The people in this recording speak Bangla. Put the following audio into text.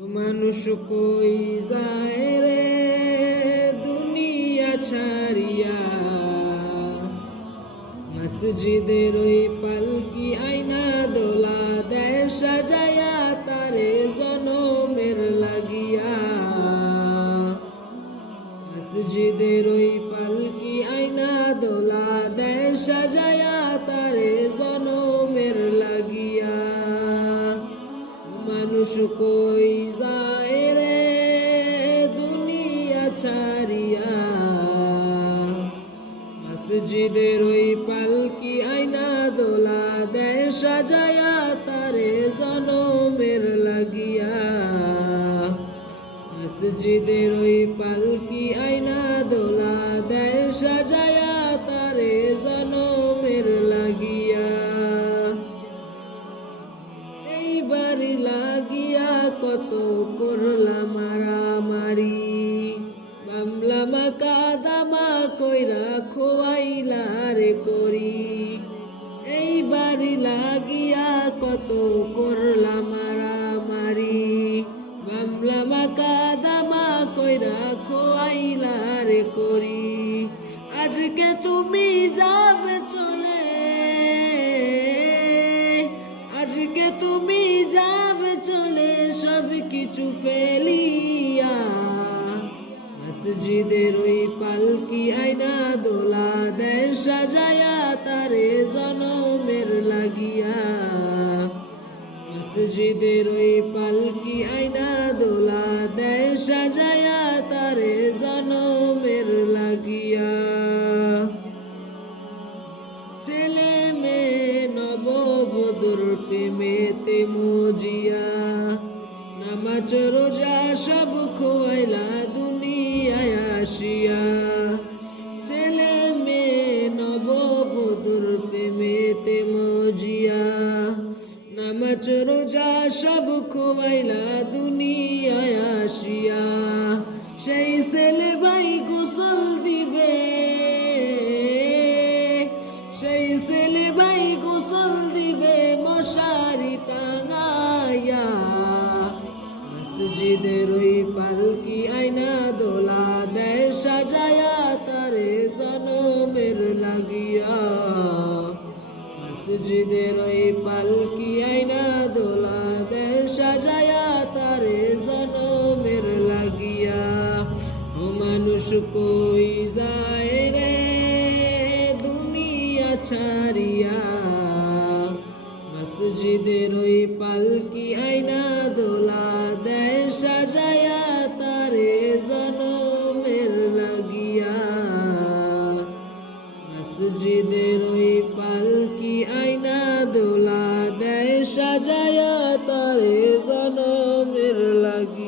মানুষ কই যায় রে দুনিয়া ছাড়িয়া, মসজিদের ওই পালকি আইনা দোলা দেয় সাজায়া তারে জনমের লাগিয়া। মসজিদের ওই পালকি আইনা দোলা দেয় সাজায়া তারে জনমের লাগিয়া। মানুষ কই যায় রে দুনিয়া ছাড়িয়া, মসজিদের ওই পালকি আইনা দোলা দেয় সাজায়া তারে জনমের লাগিয়া। মসজিদের ওই পালকি আইনা দোলা দেয় সাজায়া তারে জনমের লাগিয়া। এইবারি লাগিয়া কত করলাম মারামারি, মামলা মাকাদামা কইরা খোয়াইলা রে করি। এইবারি লাগিয়া কত করলাম মারামারি, মামলা মাকাদামা কইরা খোয়াইলা রে করি। আজকে তুমি যাবে চলে, আজকে তুমি যাবে চলে সব কিছু ফেলিয়া। মসজিদের ওই পালকি আইনা দোলা দেয় সাজায়া তারে জনমের লাগিয়া। মসজিদের ওই পালকি আইনা দোলা দেয় সাজায়া তারে জনমের লাগিয়া। ছেলে মেয়ে নববধূর প্রেমেতে মজিয়া, নামাজ রোজা সব খোয়াইলা দুনিয়ায় আসিয়া। ছেলে মেয়ে নববধূর প্রেমেতে মজিয়া, নামাজ রোজা সব খোয়াইলা দুনিয়ায় আসিয়া। সেই ছেলে ভাই গোসল দিবে, সেই ছেলে ভাই গোসল দিবে মশারি টাঙাইয়া। মসজিদের ওই পালকি আইনা দোলা দেয় সাজায়া তারে জনমের লাগিয়া। মসজিদের ওই পালকি আইনা দোলা দেয় সাজায়া তারে জনমের লাগিয়া। ও মানুষ কই যায় রে দুনিয়া ছাড়িয়া, মসজিদের ওই পালকি আইনা দোলা দেয় সাজায়া তারে জনমের লাগিয়া। মসজিদের ওই পালকি আইনা দোলা দেয় সাজায়া তারে জনমের লাগিয়া।